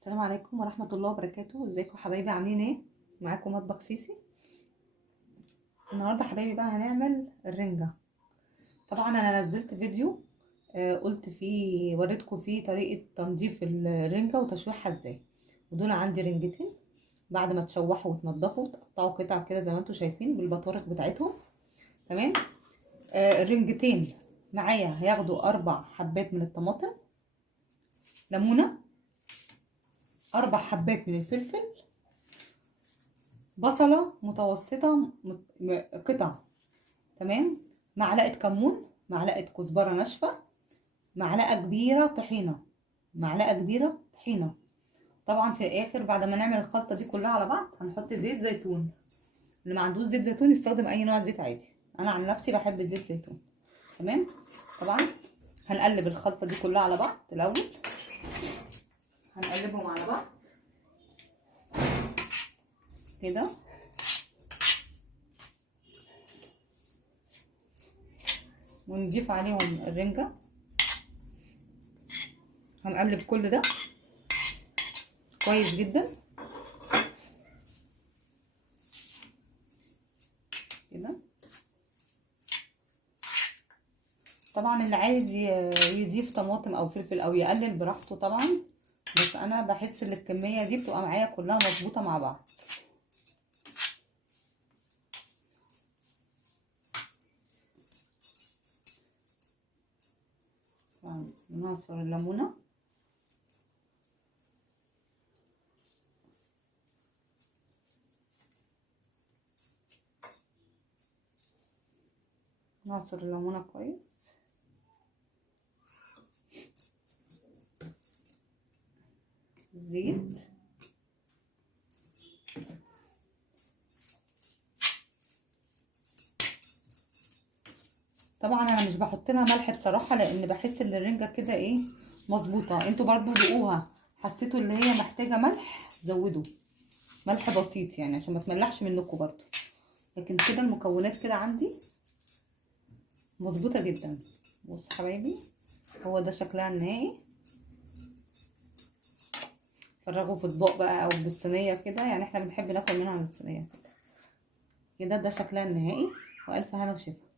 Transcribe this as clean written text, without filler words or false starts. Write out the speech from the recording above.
السلام عليكم ورحمة الله وبركاته. ازيكم حبايبي، عاملين ايه؟ معاكم مطبخ سيسي. النهارده حبايبي بقى هنعمل الرنجة. طبعا انا نزلت فيديو قلت فيه وريتكم فيه طريقة تنظيف الرنجة وتشويحها ازاي. ودول عندي رنجتين، بعد ما تشوحوا وتنضفوا وتقطعوا قطع كده زي ما انتم شايفين بالبطارخ بتاعتهم. تمام. الرنجتين معايا هياخدوا 4 حبات من الطماطم، ليمونة، 4 حبات من الفلفل، بصلة متوسطة قطع. تمام. معلقة كمون، معلقة كزبرة ناشفة، معلقة كبيرة طحينة، معلقة كبيرة طحينة. طبعا في الاخر بعد ما نعمل الخلطة دي كلها على بعض هنحط زيت زيتون. اللي ما عندوش زيت زيتون يستخدم اي نوع زيت عادي، انا عن نفسي بحب زيت زيتون. تمام. طبعا هنقلب الخلطة دي كلها على بعض الاول، هنقلبهم على بعض كده. ونضيف عليهم الرنجة، هنقلب كل ده كويس جدا كده. طبعا اللي عايز يضيف طماطم او فلفل او يقلل براحته طبعا، بس انا بحس ان الكميه دي بتبقى معايا كلها مظبوطه مع بعض. نعصر الليمونه، نعصر الليمونه كويس. زيت، طبعا انا مش بحط لها ملح بصراحه، لان بحس ان الرنجه كده ايه مظبوطه. انتوا برضو دوقوها، حسيتوا اللي هي محتاجه ملح زودوا ملح بسيط يعني عشان ما تملحش منكم برضو. لكن كده المكونات كده عندي مظبوطه جدا. بصوا حبايبي، هو ده شكلها النهائي. فرغوا في اطباق بقى او بالصينيه كده، يعني احنا بنحب ناكل منها على الصينيه كده. كده ده شكلها النهائي، والف هنا وشفا.